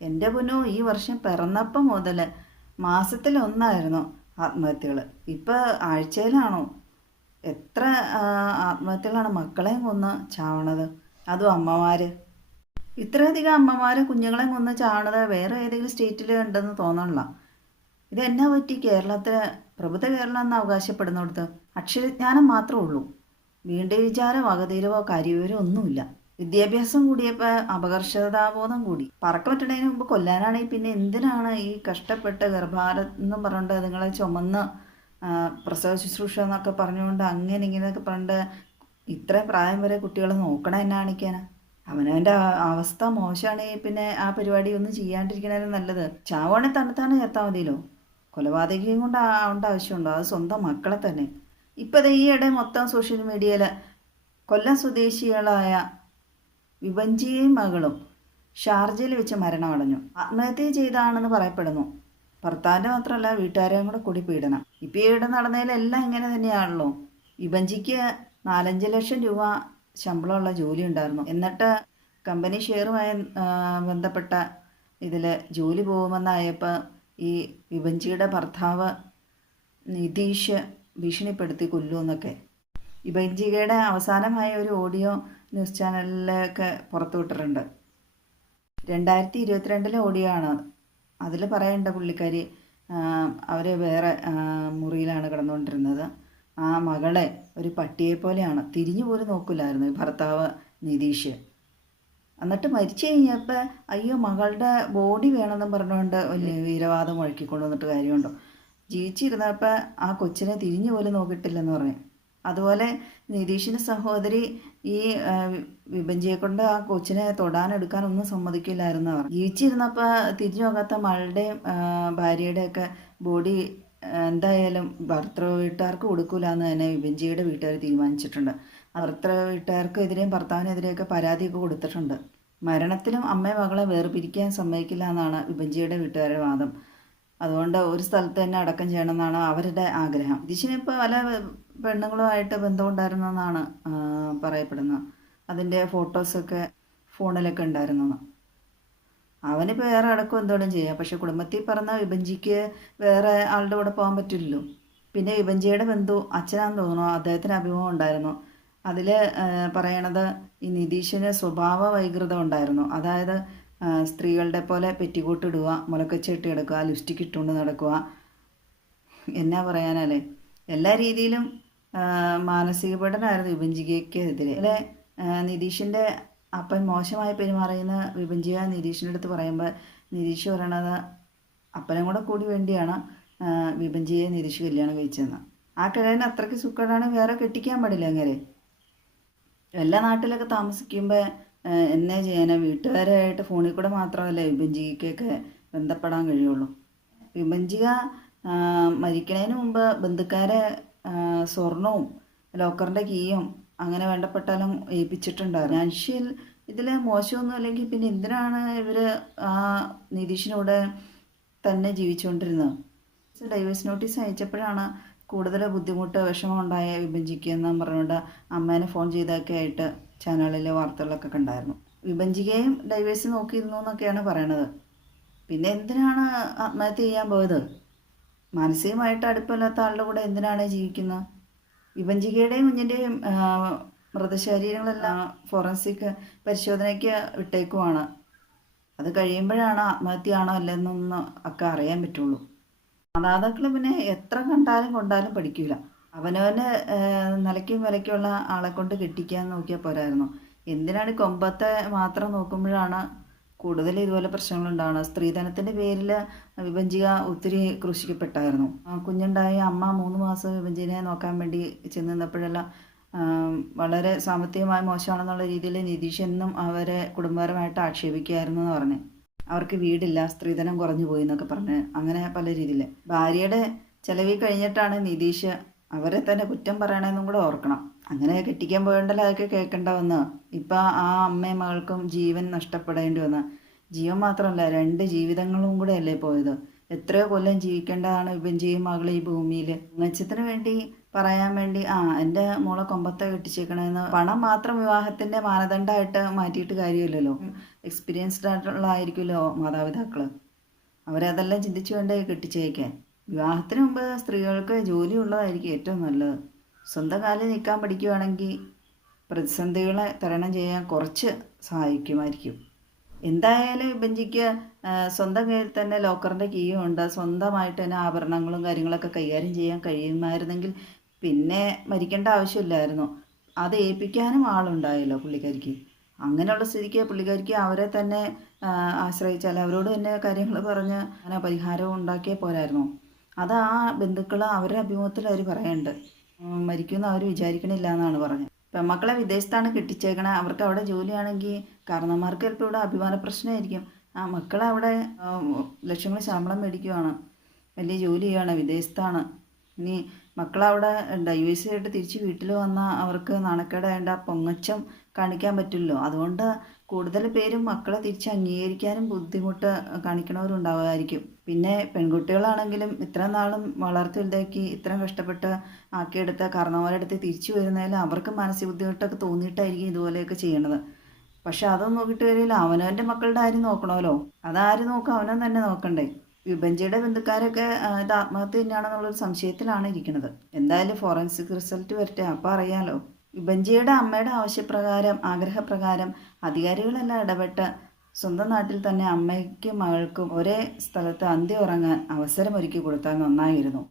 എന്റെ പുനു ഈ വർഷം പിറന്നപ്പം മുതൽ മാസത്തിലൊന്നായിരുന്നു ആത്മഹത്യകൾ ഇപ്പോൾ ആഴ്ചയിലാണോ? എത്ര ആത്മഹത്യകളാണ് മക്കളെയും കൊന്ന് ചാവണത്? അതും അമ്മമാർ ഇത്രയധികം അമ്മമാർ കുഞ്ഞുങ്ങളെയും കൊന്ന് ചാവണത് വേറെ ഏതെങ്കിലും സ്റ്റേറ്റിൽ ഉണ്ടെന്ന് തോന്നണില്ല. ഇത് എന്നാ പറ്റി? കേരളത്തിൽ പ്രബുദ്ധ കേരളം എന്ന് അവകാശപ്പെടുന്നിടത്ത് അക്ഷരജ്ഞാനം മാത്രമേ ഉള്ളൂ. വീണ്ടും വിചാരം വകതീരവോ കാര്യവരോ ഒന്നുമില്ല. വിദ്യാഭ്യാസം കൂടിയപ്പോൾ അപകർഷതാബോധം കൂടി. പറക്കമറ്റണതിന് മുമ്പ് കൊല്ലാനാണെങ്കിൽ പിന്നെ എന്തിനാണ് ഈ കഷ്ടപ്പെട്ട് ഗർഭാരം എന്നും പറഞ്ഞുകൊണ്ട് നിങ്ങളെ ചുമന്ന് പ്രസവ ശുശ്രൂഷ എന്നൊക്കെ പറഞ്ഞുകൊണ്ട് അങ്ങനെ ഇങ്ങനെയൊക്കെ പറഞ്ഞിട്ട് ഇത്ര പ്രായം വരെ കുട്ടികളെ നോക്കണ എന്നാ കാണിക്കാനാ? അവനവന്റെ അവസ്ഥ മോശമാണെങ്കിൽ പിന്നെ ആ പരിപാടി ഒന്നും ചെയ്യാണ്ടിരിക്കണേലും നല്ലത്. ചാവാണെങ്കിൽ തന്നെത്താനെ ചേർത്താൽ മതിയല്ലോ. കൊലപാതകം കൊണ്ട് ആവേണ്ട ആവശ്യമുണ്ടോ? അത് സ്വന്തം മക്കളെ തന്നെ. ഇപ്പം ഈയിടെ മൊത്തം സോഷ്യൽ മീഡിയയിൽ കൊല്ലം സ്വദേശികളായ വിഭഞ്ചിയും മകളും ഷാർജയിൽ വെച്ച് മരണമടഞ്ഞു ആത്മഹത്യ ചെയ്താണെന്ന് പറയപ്പെടുന്നു. ഭർത്താവിന്റെ മാത്രമല്ല വീട്ടുകാരെയും കൂടെ കൂടി പീഡനം. ഇപ്പം ഇവിടെ നടന്നതിലെല്ലാം ഇങ്ങനെ തന്നെയാണല്ലോ. വിഭഞ്ചിക്ക് നാലഞ്ച് ലക്ഷം രൂപ ശമ്പളമുള്ള ജോലി ഉണ്ടായിരുന്നു. എന്നിട്ട് കമ്പനി ഷെയറുമായി ബന്ധപ്പെട്ട ഇതിൽ ജോലി പോകുമെന്നായപ്പോൾ ഈ വിഭഞ്ചിയുടെ ഭർത്താവ് നിതീഷ് ഭീഷണിപ്പെടുത്തി കൊല്ലുമെന്നൊക്കെ. വിഭഞ്ചികയുടെ അവസാനമായ ഒരു ഓഡിയോ ന്യൂസ് ചാനലിലൊക്കെ പുറത്തുവിട്ടിട്ടുണ്ട് രണ്ടായിരത്തി ഇരുപത്തിരണ്ടിലെ ഓഡിയോ ആണ് അതിൽ പറയേണ്ട പുള്ളിക്കാരി അവർ വേറെ മുറിയിലാണ് കിടന്നുകൊണ്ടിരുന്നത്. ആ മകളെ ഒരു പട്ടിയെ പോലെയാണ്. തിരിഞ്ഞു പോലും നോക്കില്ലായിരുന്നു ഈ ഭർത്താവ് നിതീഷ്. എന്നിട്ട് മരിച്ചു കഴിഞ്ഞപ്പോൾ അയ്യോ മകളുടെ ബോഡി വേണമെന്നും പറഞ്ഞുകൊണ്ട് വലിയ വീരവാദം മുഴക്കിക്കൊണ്ടു വന്നിട്ട് കാര്യമുണ്ടോ? ജീവിച്ചിരുന്നപ്പോൾ ആ കൊച്ചിനെ തിരിഞ്ഞു പോലും നോക്കിയിട്ടില്ലെന്ന് പറഞ്ഞു. അതുപോലെ നിതീഷിന്റെ സഹോദരി ഈ വിഭജിയെ കൊണ്ട് ആ കൊച്ചിനെ തൊടാനെടുക്കാൻ ഒന്നും സമ്മതിക്കില്ലായിരുന്നു അവർ. ജീവിച്ചിരുന്നപ്പോൾ തിരിഞ്ഞു നോക്കാത്ത മകളുടെയും ഭാര്യയുടെയൊക്കെ ബോഡി എന്തായാലും ഭർത്തൃ വീട്ടുകാർക്ക് കൊടുക്കൂല എന്ന് തന്നെ വിഭജിയുടെ വീട്ടുകാർ തീരുമാനിച്ചിട്ടുണ്ട്. ഭർത്തൃ വീട്ടുകാർക്കെതിരെയും ഭർത്താവിനെതിരെയൊക്കെ പരാതിയൊക്കെ കൊടുത്തിട്ടുണ്ട്. മരണത്തിലും അമ്മയും മകളെ വേർപിരിക്കാൻ സമ്മതിക്കില്ല എന്നാണ് വിഭജിയുടെ വീട്ടുകാരുടെ വാദം. അതുകൊണ്ട് ഒരു സ്ഥലത്ത് തന്നെ അടക്കം ചെയ്യണമെന്നാണ് അവരുടെ ആഗ്രഹം. ഇതിശിനിപ്പോൾ പല പെണ്ണുങ്ങളുമായിട്ട് ബന്ധമുണ്ടായിരുന്നെന്നാണ് പറയപ്പെടുന്നത്. അതിന്റെ ഫോട്ടോസൊക്കെ ഫോണിലൊക്കെ ഉണ്ടായിരുന്നെന്ന് അവനിപ്പോൾ വേറെ അടക്കം എന്തോടും ചെയ്യാം? പക്ഷെ കുടുംബത്തിൽ പറഞ്ഞ വിഭജിക്ക് വേറെ ആളുടെ കൂടെ പോകാൻ പറ്റില്ലല്ലോ. പിന്നെ വിഭജിയുടെ ബന്ധു അച്ഛനാന്ന് തോന്നുന്നു അദ്ദേഹത്തിന് അഭിമുഖം ഉണ്ടായിരുന്നു. അതിൽ പറയണത് ഈ നിതീഷിന് സ്വഭാവ വൈകൃതം ഉണ്ടായിരുന്നു. അതായത് സ്ത്രീകളുടെ പോലെ പെറ്റിക്കൂട്ടിടുക മുലക്കച്ചേട്ടി എടുക്കുക ലിപ്സ്റ്റിക് ഇട്ടുകൊണ്ട് നടക്കുക. എന്നാ പറയാനല്ലേ എല്ലാ രീതിയിലും മാനസിക പഠനമായിരുന്നു വിഭജികയ്ക്കെതിരെ അല്ലെ നിതീഷിന്റെ അപ്പൻ മോശമായി പെരുമാറിയെന്ന് വിഭജിക നിതീഷിന്റെ അടുത്ത് പറയുമ്പോൾ നിതീഷ് പറയണത് അപ്പനും കൂടെ കൂടി വേണ്ടിയാണ് വിഭജിയെ നിതീഷ് കല്യാണം കഴിച്ചതെന്ന്. ആ കിഴന് അത്രയ്ക്ക് സുഖമാണ് വേറെ കെട്ടിക്കാൻ പാടില്ല അങ്ങനെ എല്ലാ നാട്ടിലൊക്കെ താമസിക്കുമ്പോൾ എന്നെ ചെയ്യാനാ? വീട്ടുകാരായിട്ട് ഫോണിൽ കൂടെ മാത്രമല്ല വിഭജികയ്ക്കൊക്കെ ബന്ധപ്പെടാൻ കഴിയുള്ളൂ. വിഭജിക മരിക്കണതിന് മുമ്പ് ബന്ധുക്കാരെ സ്വർണവും ലോക്കറിന്റെ കീയും അങ്ങനെ വേണ്ടപ്പെട്ടാലും ഏൽപ്പിച്ചിട്ടുണ്ടായിരുന്നു. ഫിനാൻഷ്യൽ ഇതിൽ മോശമൊന്നും അല്ലെങ്കിൽ പിന്നെ എന്തിനാണ് ഇവർ ആ നിതീഷിനൂടെ തന്നെ ജീവിച്ചുകൊണ്ടിരുന്നത്? ഡൈവേഴ്സ് നോട്ടീസ് അയച്ചപ്പോഴാണ് കൂടുതൽ ബുദ്ധിമുട്ട് വിഷമം ഉണ്ടായ എന്ന് പറഞ്ഞുകൊണ്ട് അമ്മേനെ ഫോൺ ചെയ്തൊക്കെ ആയിട്ട് ചാനലിലെ വാർത്തകളൊക്കെ ഉണ്ടായിരുന്നു വിഭജികയും ഡൈവേഴ്സ് നോക്കിയിരുന്നു എന്നൊക്കെയാണ് പറയണത്. പിന്നെ എന്തിനാണ് ആത്മഹത്യ ചെയ്യാൻ പോയത്? മാനസികമായിട്ട് അടുപ്പമില്ലാത്ത ആളുടെ കൂടെ എന്തിനാണ് ജീവിക്കുന്നത്? വിഭജികയുടെയും കുഞ്ഞിന്റെയും മൃതശരീരങ്ങളെല്ലാം ഫോറൻസിക് പരിശോധനയ്ക്ക് വിട്ടേക്കുവാണ്. അത് കഴിയുമ്പോഴാണ് ആത്മഹത്യയാണോ അല്ലെന്നൊന്ന് ഒക്കെ അറിയാൻ പറ്റുള്ളൂ. മാതാപിതാക്കൾ പിന്നെ എത്ര കണ്ടാലും കൊണ്ടാലും പഠിക്കൂല. അവനവന് നിലയ്ക്കും വിലയ്ക്കുള്ള ആളെ കൊണ്ട് കെട്ടിക്കാൻ നോക്കിയാൽ പോരായിരുന്നു. എന്തിനാണ് കൊമ്പത്തെ മാത്രം നോക്കുമ്പോഴാണ് കൂടുതൽ ഇതുപോലെ പ്രശ്നങ്ങളുണ്ടാവുന്നത് സ്ത്രീധനത്തിന്റെ പേരിൽ വിഭജിക ഒത്തിരി ക്രൂശിക്കപ്പെട്ടായിരുന്നു കുഞ്ഞുണ്ടായ അമ്മ മൂന്ന് മാസം വിഭജിനെ നോക്കാൻ വേണ്ടി ചെന്ന് നിന്നപ്പോഴെല്ലാം വളരെ സാമ്പത്തികമായി മോശമാണെന്നുള്ള രീതിയിൽ നിതീഷ് എന്നും അവരെ കുടുംബപരമായിട്ട് ആക്ഷേപിക്കുകയായിരുന്നു എന്ന് പറഞ്ഞു. അവർക്ക് വീടില്ല സ്ത്രീധനം കുറഞ്ഞു പോയി എന്നൊക്കെ പറഞ്ഞ് അങ്ങനെ പല രീതിയിൽ ഭാര്യയുടെ ചിലവിൽ കഴിഞ്ഞിട്ടാണ് നിതീഷ് അവരെ തന്നെ കുറ്റം പറയണമെന്നും കൂടെ ഓർക്കണം. അങ്ങനെ കെട്ടിക്കാൻ പോയണ്ടല്ലോ അതൊക്കെ കേൾക്കേണ്ട വന്ന് ഇപ്പം ആ അമ്മയും മകൾക്കും ജീവൻ നഷ്ടപ്പെടേണ്ടി വന്ന. ജീവൻ മാത്രമല്ല രണ്ട് ജീവിതങ്ങളും കൂടെ അല്ലേ പോയത്. എത്രയോ കൊല്ലം ജീവിക്കേണ്ടതാണ് ഇവഞ്ചിയും മകൾ ഈ ഭൂമിയിൽ മെച്ചത്തിന് വേണ്ടി പറയാൻ വേണ്ടി ആ എന്റെ മോളെ കൊമ്പത്തെ കെട്ടിച്ചേക്കണമെന്ന് പണം മാത്രം വിവാഹത്തിന്റെ മാനദണ്ഡമായിട്ട് മാറ്റിയിട്ട് കാര്യമില്ലല്ലോ. എക്സ്പീരിയൻസ്ഡ് ആയിട്ടുള്ളതായിരിക്കുമല്ലോ മാതാപിതാക്കൾ അവരതെല്ലാം ചിന്തിച്ചു വേണ്ടേ കെട്ടിച്ചേക്കാൻ? വിവാഹത്തിന് മുമ്പ് സ്ത്രീകൾക്ക് ജോലി ഉള്ളതായിരിക്കും ഏറ്റവും നല്ലത്. സ്വന്തം കാലിൽ നിൽക്കാൻ പഠിക്കുകയാണെങ്കിൽ പ്രതിസന്ധികളെ തരണം ചെയ്യാൻ കുറച്ച് സഹായിക്കുമായിരിക്കും. എന്തായാലും ബെഞ്ചിക്ക് സ്വന്തം കയ്യിൽ തന്നെ ലോക്കറിന്റെ കീയും ഉണ്ട്. സ്വന്തമായിട്ട് തന്നെ ആഭരണങ്ങളും കാര്യങ്ങളൊക്കെ കൈകാര്യം ചെയ്യാൻ കഴിയുമായിരുന്നെങ്കിൽ പിന്നെ മരിക്കേണ്ട ആവശ്യമില്ലായിരുന്നു. അത് ഏൽപ്പിക്കാനും ആളുണ്ടായല്ലോ പുള്ളിക്കാരിക്ക്. അങ്ങനെയുള്ള സ്ഥിതിക്ക് പുള്ളിക്കാരിക്ക് അവരെ തന്നെ ആശ്രയിച്ചാൽ അവരോട് തന്നെ കാര്യങ്ങൾ പറഞ്ഞ് അങ്ങനെ പരിഹാരവും ഉണ്ടാക്കിയേ പോരായിരുന്നു. അത് ആ ബന്ധുക്കൾ അവരുടെ അഭിമുഖത്തിൽ അവർ പറയുന്നുണ്ട് മരിക്കുമെന്ന് അവർ വിചാരിക്കണില്ല എന്നാണ് പറഞ്ഞത്. പെമ്മക്കളെ വിദേശത്താണ് കെട്ടിച്ചേക്കണേ. അവർക്ക് അവിടെ ജോലിയാണെങ്കിൽ കാരണന്മാർക്ക് ചിലപ്പോൾ ഇവിടെ അഭിമാന പ്രശ്നമായിരിക്കും. ആ മക്കളെ അവിടെ ലക്ഷങ്ങൾ ശമ്പളം മേടിക്കുവാണ്. വലിയ ജോലി ചെയ്യുകയാണ് വിദേശത്താണ്. ഇനി മക്കളവിടെ ഡൈവേഴ്സ് ചെയ്തിട്ട് തിരിച്ച് വീട്ടിൽ വന്നാൽ അവർക്ക് നാണക്കേടായതുകൊണ്ട് ആ പൊങ്ങച്ചം കാണിക്കാൻ പറ്റില്ലല്ലോ. അതുകൊണ്ട് കൂടുതൽ പേരും മക്കളെ തിരിച്ച് അംഗീകരിക്കാനും ബുദ്ധിമുട്ട് കാണിക്കണവരുണ്ടാവുമായിരിക്കും. പിന്നെ പെൺകുട്ടികളാണെങ്കിലും ഇത്ര നാളും വളർത്തി വലുതാക്കി ഇത്രയും കഷ്ടപ്പെട്ട് ആക്കിയെടുത്ത കർണവരെടുത്ത് തിരിച്ചു വരുന്നതിൽ അവർക്ക് മാനസിക ബുദ്ധിമുട്ടൊക്കെ തോന്നിയിട്ടായിരിക്കും ഇതുപോലെയൊക്കെ ചെയ്യണത്. പക്ഷെ അതൊന്നും നോക്കിയിട്ട് വരില്ല അവനവന്റെ മക്കളുടെ ആരും നോക്കണമല്ലോ. അതാരും നോക്കും അവനവൻ തന്നെ നോക്കണ്ടേ. വിഭഞ്ചിയുടെ ബന്ധുക്കാരൊക്കെ ഇത് ആത്മഹത്യ തന്നെയാണെന്നുള്ളൊരു സംശയത്തിലാണ് ഇരിക്കുന്നത് എന്തായാലും ഫോറൻസിക് റിസൾട്ട് വരട്ടെ. അപ്പോൾ അറിയാലോ. വിഭജിയുടെ അമ്മയുടെ ആവശ്യപ്രകാരം ആഗ്രഹപ്രകാരം അധികാരികളെല്ലാം ഇടപെട്ട് സ്വന്തം നാട്ടിൽ തന്നെ അമ്മയ്ക്കും മകൾക്കും ഒരേ സ്ഥലത്ത് അന്തി ഉറങ്ങാൻ അവസരമൊരുക്കി കൊടുത്താൽ നന്നായിരുന്നു.